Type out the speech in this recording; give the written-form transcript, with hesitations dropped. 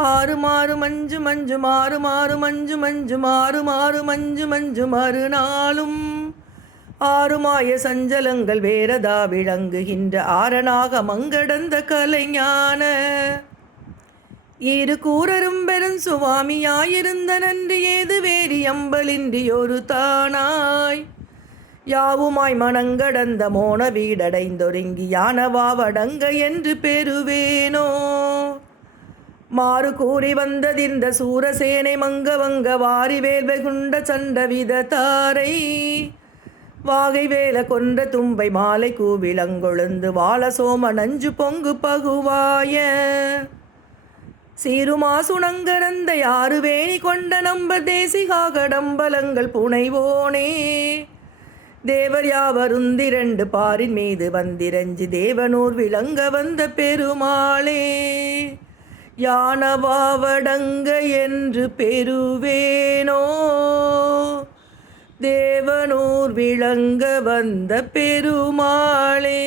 ஆறு மாறு மஞ்சு மஞ்சு மாறு மாறு மஞ்சு மஞ்சு மாறு மாறு மஞ்சு மஞ்சு மறுநாளும் ஆறுமாய சஞ்சலங்கள் வேறதா விளங்குகின்ற ஆரணாக மங்கடந்த கலைஞான இரு கூறரும் பெரும் சுவாமியாயிருந்த நன்றி ஏது வேரி அம்பலின்றி ஒரு தானாய் யாவுமாய் மனங்கடந்த மோன வீடடைந்தொருங்கி யானவாவடங்க என்று பெறுவேனோ மாறு கூறி வந்ததிர்ந்த சூரசேனை மங்கவங்க வாரிவேல் வெகுண்ட சண்ட விதத்தாரை வாகை வேல கொன்ற தும்பை மாலை கூவிலங்கொழுந்து வாழ சோம நஞ்சு பொங்கு பகுவாய சீருமா சுணங்கரந்த யாரு வேணி கொண்ட நம்ப தேசிகாகடம்பலங்கள் புனைவோனே தேவர் யாவருந்திரண்டு பாரின் மீது வந்திரஞ்சி தேவனூர் விளங்க வந்த பெருமாளே யானவாவடங்க என்று பெறுவேனோ தேவனூர் விளங்க வந்த பெருமாளே.